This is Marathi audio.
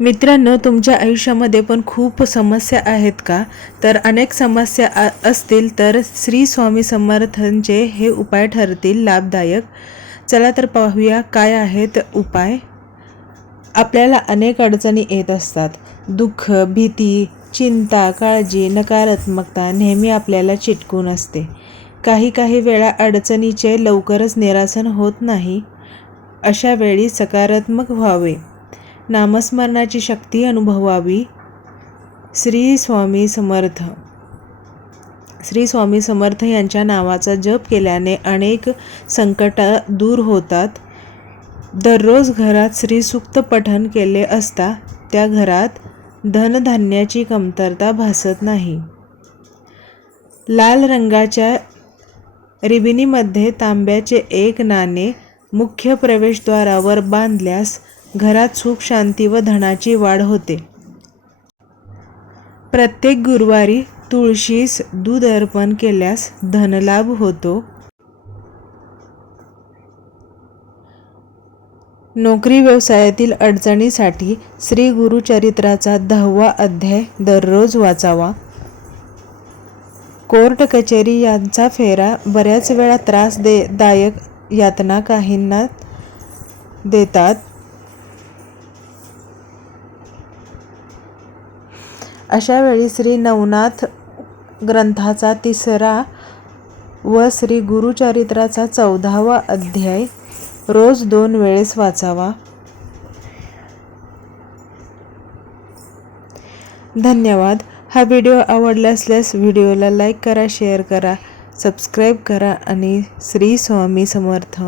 मित्रांनो तुमच्या आयुष्यामध्ये पण खूप समस्या आहेत का? तर अनेक समस्या आ- असतील तर श्री स्वामी समर्थांचे हे उपाय ठरतील लाभदायक. चला तर पाहूया काय आहेत उपाय. आपल्याला अनेक अडचणी येत असतात. दुःख भीती चिंता काळजी नकारात्मकता नेहमी आपल्याला चिटकून असते. काही काही वेळा अडचणीचे लवकरच निरासन होत नाही. अशा वेळी सकारात्मक व्हावे. नामस्मरणाची शक्ती अनुभवावी. श्री स्वामी समर्थ. श्री स्वामी समर्थ यांच्या नावाचा जप केल्याने अनेक संकट दूर होतात. दररोज घरात श्रीसूक्त पठण केले असता त्या घरात धनधान्याची कमतरता भासत नाही. लाल रंगाच्या रिबिनीमध्ये तांब्याचे एक नाणे मुख्य प्रवेशद्वारावर बांधल्यास घरात सुख शांती व धनाची वाढ होते. प्रत्येक गुरुवारी तुळशीस दूध अर्पण केल्यास धनलाभ होतो. नोकरी व्यवसायातील अडचणीसाठी श्री गुरुचरित्राचा दहावा अध्याय दररोज वाचावा. कोर्ट कचेरी यांचा फेरा बऱ्याच वेळा त्रास दे दायक यातना काहींना देतात. अशावेळी श्री नवनाथ ग्रंथाचा तिसरा व श्री गुरुचरित्राचा चौदावा अध्याय रोज दोन वेळेस वाचावा. धन्यवाद. हा व्हिडिओ आवडला असल्यास व्हिडिओला लाईक करा शेअर करा सबस्क्राईब करा आणि श्री स्वामी समर्थ.